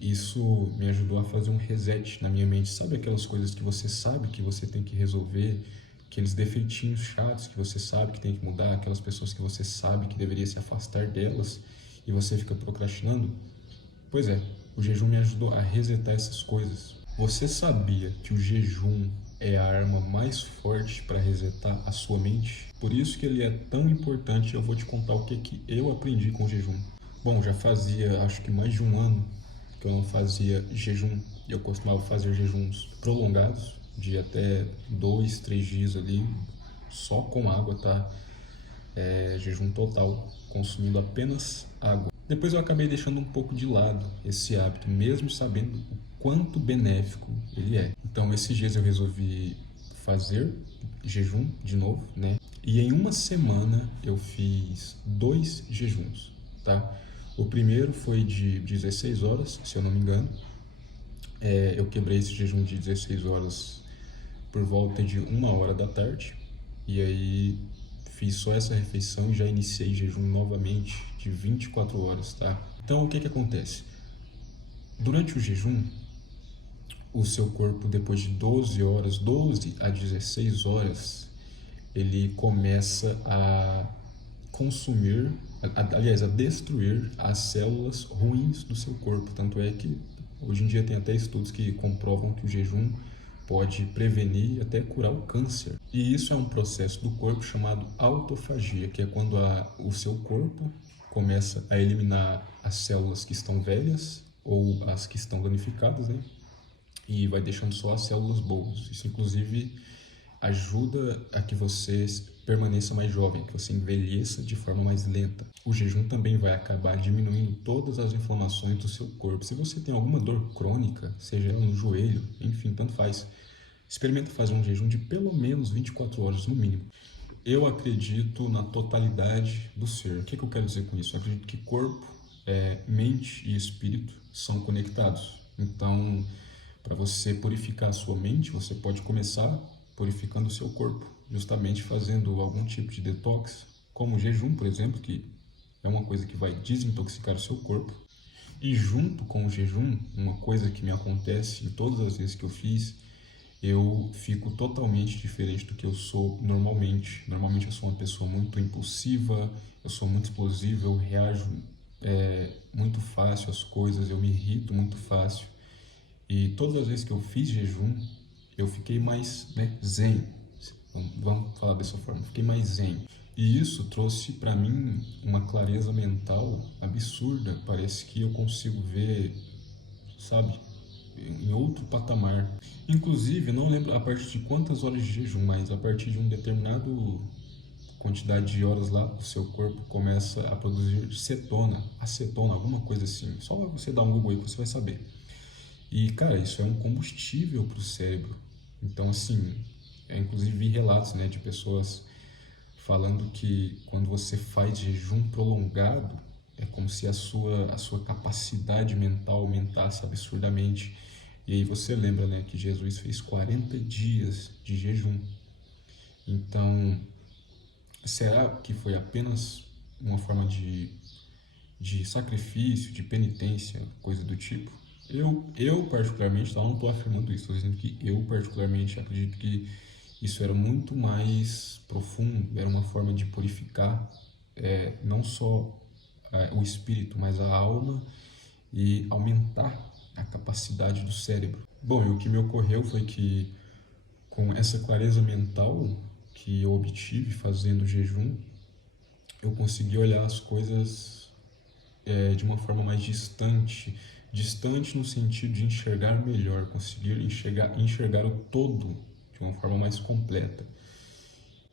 isso me ajudou a fazer um reset na minha mente. Sabe aquelas coisas que você sabe que você tem que resolver, aqueles defeitinhos chatos que você sabe que tem que mudar, aquelas pessoas que você sabe que deveria se afastar delas e você fica procrastinando? Pois é, o jejum me ajudou a resetar essas coisas. Você sabia que o jejum é a arma mais forte para resetar a sua mente? Por isso que ele é tão importante. Eu vou te contar o que eu aprendi com o jejum. Bom, já fazia acho que mais de um ano que eu não fazia jejum. Eu costumava fazer jejuns prolongados, de até 2, 3 dias ali, só com água, tá? Jejum total, consumindo apenas água. Depois eu acabei deixando um pouco de lado esse hábito, mesmo sabendo o quanto benéfico ele é. Então, esses dias eu resolvi fazer jejum de novo, né? E em uma semana eu fiz 2 jejuns, tá? O primeiro foi de 16 horas, se eu não me engano. Eu quebrei esse jejum de 16 horas por volta de 1 hora da tarde. E aí fiz só essa refeição e já iniciei jejum novamente de 24 horas, tá? Então o que acontece? Durante o jejum, o seu corpo, depois de 12 horas, 12 a 16 horas, ele começa a consumir, aliás, a destruir as células ruins do seu corpo. Tanto é que hoje em dia tem até estudos que comprovam que o jejum pode prevenir e até curar o câncer. E isso é um processo do corpo chamado autofagia, que é quando o seu corpo começa a eliminar as células que estão velhas ou as que estão danificadas, né? E vai deixando só as células boas. Isso, inclusive, ajuda a que você permaneça mais jovem, que você envelheça de forma mais lenta. O jejum também vai acabar diminuindo todas as inflamações do seu corpo. Se você tem alguma dor crônica, seja ela no joelho, enfim, tanto faz, experimenta fazer um jejum de pelo menos 24 horas no mínimo. Eu acredito na totalidade do ser. O que eu quero dizer com isso? Eu acredito que corpo, mente e espírito são conectados. Então, para você purificar a sua mente, você pode começar purificando o seu corpo, justamente fazendo algum tipo de detox, como o jejum, por exemplo, que é uma coisa que vai desintoxicar o seu corpo. E junto com o jejum, uma coisa que me acontece em todas as vezes que eu fiz, eu fico totalmente diferente do que eu sou normalmente. Normalmente eu sou uma pessoa muito impulsiva, eu sou muito explosiva, eu reajo muito fácil às coisas, eu me irrito muito fácil. E todas as vezes que eu fiz jejum, eu fiquei mais, zen. Vamos falar dessa forma, fiquei mais zen. E isso trouxe para mim uma clareza mental absurda. Parece que eu consigo ver, sabe, em outro patamar. Inclusive, não lembro a partir de quantas horas de jejum, mas a partir de um determinado quantidade de horas lá, o seu corpo começa a produzir cetona, acetona, alguma coisa assim. Só você dar um Google aí que você vai saber. E, cara, isso é um combustível para o cérebro. Então, assim, inclusive vi relatos, né, de pessoas falando que quando você faz jejum prolongado, é como se a sua capacidade mental aumentasse absurdamente. E aí você lembra, né, que Jesus fez 40 dias de jejum. Então, será que foi apenas uma forma de sacrifício, de penitência, coisa do tipo? Eu particularmente, tá, não estou afirmando isso, estou dizendo que eu particularmente acredito que isso era muito mais profundo, era uma forma de purificar não só o espírito, mas a alma e aumentar a capacidade do cérebro. Bom, e o que me ocorreu foi que com essa clareza mental que eu obtive fazendo jejum, eu consegui olhar as coisas de uma forma mais distante, distante no sentido de enxergar melhor, conseguir enxergar o todo de uma forma mais completa.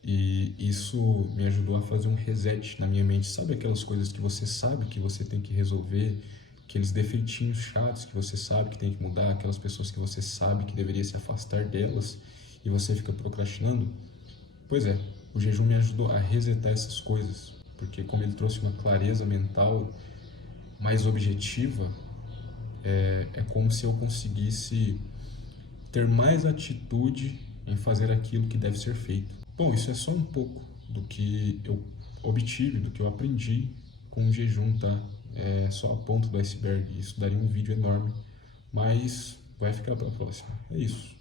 E isso me ajudou a fazer um reset na minha mente. Sabe aquelas coisas que você sabe que você tem que resolver, aqueles defeitinhos chatos que você sabe que tem que mudar, aquelas pessoas que você sabe que deveria se afastar delas e você fica procrastinando? Pois é, o jejum me ajudou a resetar essas coisas, porque como ele trouxe uma clareza mental mais objetiva, é como se eu conseguisse ter mais atitude em fazer aquilo que deve ser feito. Bom, isso é só um pouco do que eu obtive, do que eu aprendi com o jejum, tá? é só a ponta do iceberg. Isso daria um vídeo enorme, mas vai ficar para a próxima. É isso.